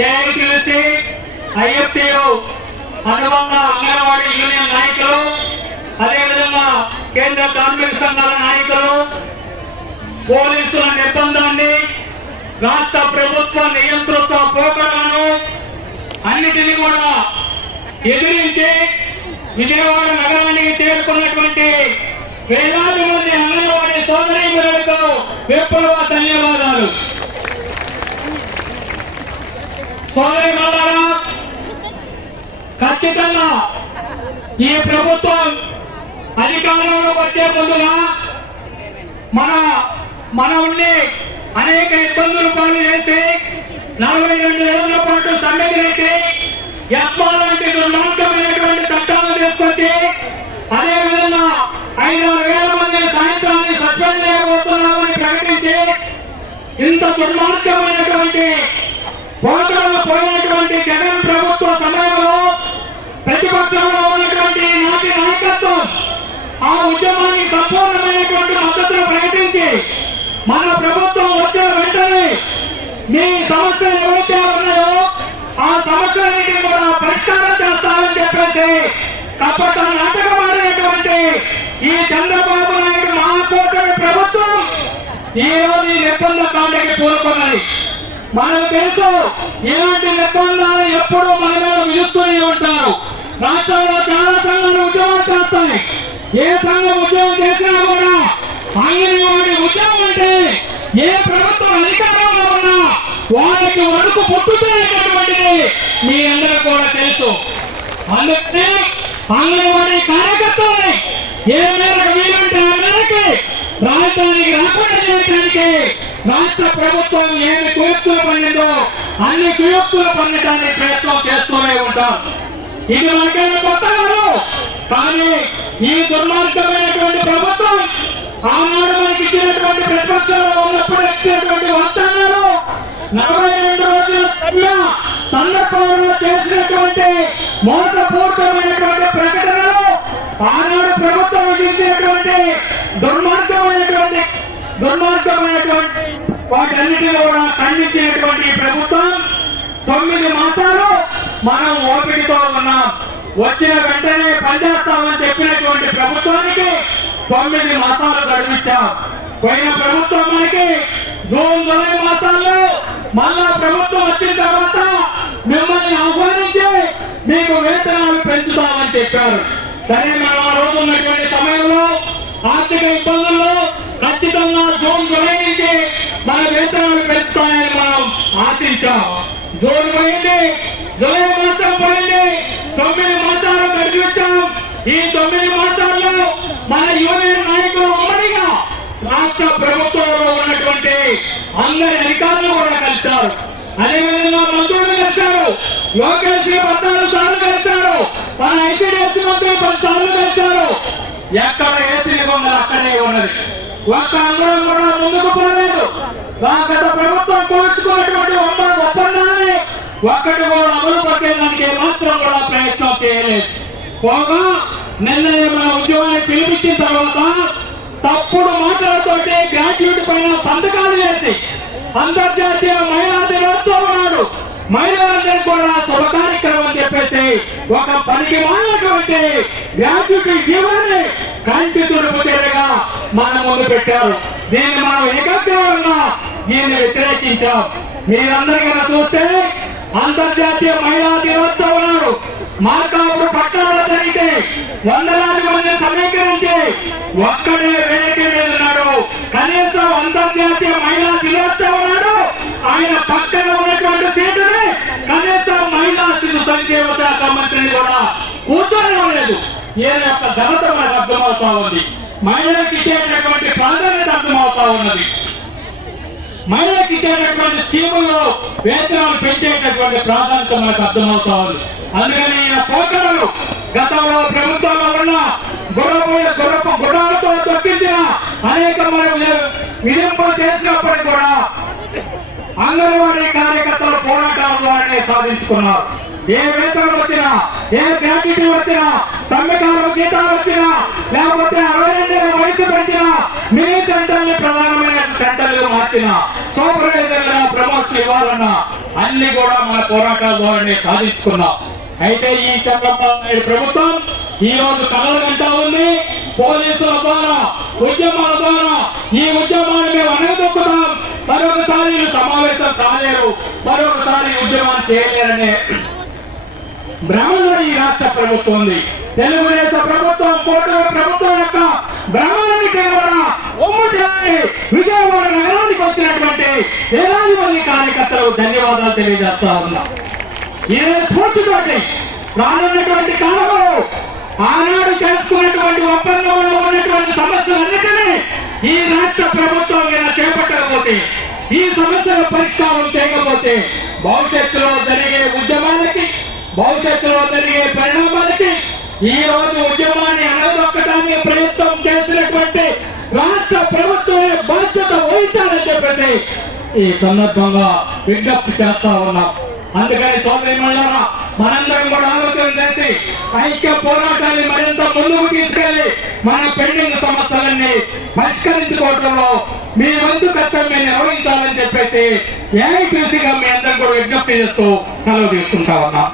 AITC IFTU అనుబంధ anganwadi union నాయకులు అదేవిధంగా కేంద్ర కార్మిక సంఘాల నాయకులు పోలీసుల నిర్బంధాన్ని రాష్ట్ర ప్రభుత్వ నియంతృత్వ పోకడలను అన్నిటినీ కూడా ఎదిరించి విజయవాడ నగరానికి చేరుకున్నటువంటి వేలాది మంది అంగన్వాడీ సోదరీమణులకు విప్లవ ధన్యవాదాలు. సోదరి ఖచ్చితంగా ఈ ప్రభుత్వం అధికారంలో వచ్చే ముందుగా మన మన ఉండి అనేక ఇబ్బందులు పాలు చేసి నలభై రెండు రోజుల పాటు సమ్మెకి ఎస్మా లాంటి దుర్మార్గమైనటువంటి చట్టాలు తీసుకొచ్చి అదేవిధంగా ఐదారు వేల మంది సాయంత్రాన్ని సస్పెండ్ చేయబోతున్నామని ప్రకటించి ఇంత దుర్మార్గమైనటువంటి ప్రతిపక్షంలో ఉన్నటువంటి నాటి నాయకత్వం ఆ ఉద్యమాన్ని సంపూర్ణమైనటువంటి మద్దతును ప్రకటించి మన ప్రభుత్వం వచ్చిన వెంటనే మీ సమస్యలు ఏవైతే ఉన్నాయో ఆ సమస్యలన్నింటినీ కూడా పరిష్కారం చేస్తామని చెప్పేసి కపట నాటకం ఈ చంద్రబాబు నాయుడు మహాకూటమి ప్రభుత్వం ఈ రోజు ఈ నిర్బంధ కాండకి పూనుకున్నది. మనకు తెలుసు ఇలాంటి నిర్బంధాలు ఎప్పుడూ మన మీద విలుస్తూనే ఉంటారు. రాష్ట్రంలో చాలా సంఘాలు ఉద్యోగాలు చేస్తాయి. ఏ సంఘం ఉద్యోగం చేసినా కూడా అంగన్వాడి ఉద్యోగం అంటే ఏ ప్రభుత్వం అధికారంలో ఉన్నా వారికి వరకు పుట్టుతున్నటువంటిది మీ అందరూ కూడా తెలుసు. అందుకనే అంగన్వాడి కార్యకర్తలని ఏ మేరకు వీలుంటే ఆ మేరకు రాజధానికి రాకుండా చేయడానికి రాష్ట్ర ప్రభుత్వం ఏమి కుయుక్తులు పండిందో అన్ని కుయుక్తులు పండటానికి ప్రయత్నం చేస్తూనే ఉంటాం. ఇది మనకేమి కొత్త కాదు కానీ ఈ దుర్మార్గమైనటువంటి ప్రభుత్వం ఆనాడు మనకి ఇచ్చినటువంటి ప్రతిపక్షంలో ఉన్నప్పుడు ఇచ్చినటువంటి వాగ్దానాలు నలభై రెండు రోజుల సమ్మె సందర్భంలో చేసినటువంటి మోసపూర్వకమైనటువంటి ప్రకటనలు ఆనాడు ప్రభుత్వం విధించినటువంటి దుర్మార్గమైనటువంటి దుర్మార్గమైనటువంటి వాటన్నిటిని కూడా ఖండించినటువంటి ప్రభుత్వం తొమ్మిది మాసాలు మనం ఓపికతో ఉన్నాం. వచ్చిన వెంటనే పనిచేస్తామని చెప్పినటువంటి ప్రభుత్వానికి తొమ్మిది మాసాలు గడిపించాం పోయిన ప్రభుత్వం మనకి జూన్ జూలై మాసాల్లో మళ్ళా ప్రభుత్వం వచ్చిన తర్వాత మిమ్మల్ని ఆహ్వానించి మీకు వేతనాలు పెంచుతామని చెప్పారు. సరే మనం ఆ రోజు ఉన్నటువంటి సమయంలో ఆర్థిక ఇబ్బందుల్లో ఖచ్చితంగా జూన్ జూలై నుంచి మన వేతనాలు పెంచుతాయని మనం ఆశించాం. జూన్ పోయింది జూలై మాసం పడింది. తొమ్మిది మాసాలు గడిపించాం ఈ తొమ్మిది మాసాల్లో మన యూనియన్ నాయకులు ఉమ్మడిగా రాష్ట్ర ప్రభుత్వంలో ఉన్నటువంటి అందరి అధికారులు కూడా కలిశారు. అదేవిధంగా మంత్రులు కలిశారు. లోకేష్ పద్నాలుగు సార్లు కలిశారు. మన ఐసీడీఎస్ మంత్రి పది సార్లు కలిశారు. ఎక్కడ ఏసీ ఉన్నది అక్కడే ఉన్నది. ఒక్క అందరం కూడా ముందుకు పోలేదు. ఆ గత ప్రభుత్వం కూర్చుకున్నటువంటి ఒక్కటి కూడా అమలు పట్టేదానికి మాత్రం కూడా ప్రయత్నం చేయలేదు. పోగా నిన్న మన ఉద్యోగాన్ని పిలిపించిన తర్వాత తప్పుడు మాటలతోటి గ్రాడ్యుయేట్ పైన సంతకాలు చేసి అంతర్జాతీయ మహిళా దినోత్సవం నాడు మహిళలందరూ కూడా శుభ కార్యక్రమం అని చెప్పేసి ఒక పనికి మానటువంటి గ్రాడ్యుయేట్ జీవాన్ని కంటి తుడుపు తీరగా మన ముందు పెట్టారు. దీన్ని మనం ఏకగ్రీవంగా దీన్ని వ్యతిరేకించాం. మీరందరికీ చూస్తే అంతర్జాతీయ మహిళా దినోత్సవం నాడు మార్కాపుడు పట్టణాలు జరిగితే వందలాది మంది సమీకరించి ఒక్కడే వేదిక మీద ఉన్నాడు. కనీసం అంతర్జాతీయ మహిళా దినోత్సవం నాడు ఆయన పక్కన ఉన్నటువంటి సీటుని కనీసం మహిళా శిశు సంక్షేమ శాఖ మంత్రిని కూడా కూర్చొనివ్వలేదు. ఈయన యొక్క ఘనత మనకు అర్థమవుతా ఉంది. మహిళలకు ఇచ్చేటటువంటి ప్రాధాన్యత అర్థమవుతా ఉన్నది. మహిళలకు ఇచ్చేటటువంటి స్కీముల్లో వేతనాలు పెంచేటటువంటి ప్రాధాన్యత మనకు అర్థమవుతా ఉంది అందుకని ఈయన పోకడలు గతంలో ప్రభుత్వంలో ఉన్న గొడవ గొడవ గొడవలతో తొక్కించిన అనేక విధింపులు చేసినప్పటికీ కూడా అంగన్వాడీ కార్యకర్తలు పోరాటాల ద్వారానే సాధించుకున్నారు. ఏ వేతనం వచ్చినా ఏ గ్రాట్యుటీ వచ్చినా సంవిధానం గీతాలు వచ్చినా లేకపోతే అరవై ఎనిమిది వయసు పెంచినా మినీ సెంటర్ని ప్రధానమైన సెంటర్లు మార్చిన ప్రమోషన్ ఇవ్వాలన్న అన్ని కూడా మన పోరాటాల ద్వారానే సాధించుకున్నాం. అయితే ఈ చంద్రబాబు నాయుడు ప్రభుత్వం ఈ రోజు కలలు కంటా ఉంది. పోలీసుల ద్వారా ఉద్యమాల ద్వారా ఈ ఉద్యమాన్ని మేము అనగదొక్కుతాం మరొకసారి సమావేశం కాలేరు. మరొకసారి ఉద్యమం చేయలేరనే భ్రమలో ఈ రాష్ట్ర ప్రభుత్వం ఉంది. తెలుగుదేశం ప్రభుత్వం కూటమి ప్రభుత్వం యొక్క భ్రమ కూడా ఉమ్మడి విజయవాడ నగరానికి వచ్చినటువంటి వేలాది మంది కార్యకర్తలు ధన్యవాదాలు తెలియజేస్తా ఉన్నా. ఏ స్ఫూర్తితోటి రానున్నటువంటి కాలంలో ఆనాడు చేసుకున్నటువంటి ఒప్పందంలో ఉన్నటువంటి సమస్యలన్నిటినీ ఈ రాష్ట్ర ప్రభుత్వం ఇలా చేపట్టకపోతే ఈ సమస్యల పరిష్కారం చేయకపోతే భవిష్యత్తులో జరిగే ఉద్యమాలకి భవిష్యత్తులో జరిగే పరిణామాలకి ఈ రోజు ఉద్యమాన్ని అనగదొక్కడానికి ప్రయత్నం చేసినటువంటి రాష్ట్ర ప్రభుత్వమే బాధ్యత వహించాలని చెప్పేసి ఈ సందర్భంగా విజ్ఞప్తి చేస్తా ఉన్నాం. అందుకని సోదరి మళ్ళారా మనందరం కూడా ఆలోచన చేసి ఐక్య పోరాటాన్ని మరింత ముందుకు తీసుకెళ్ళి మన పెండింగ్ సమస్యలన్నీ పరిష్కరించుకోవడంలో మీ వంతు కర్తవ్యం నిర్వహించాలని చెప్పేసి ఏఐటీసీగా మీ అందరం కూడా విజ్ఞప్తి చేస్తూ సెలవు తీసుకుంటా ఉన్నాం.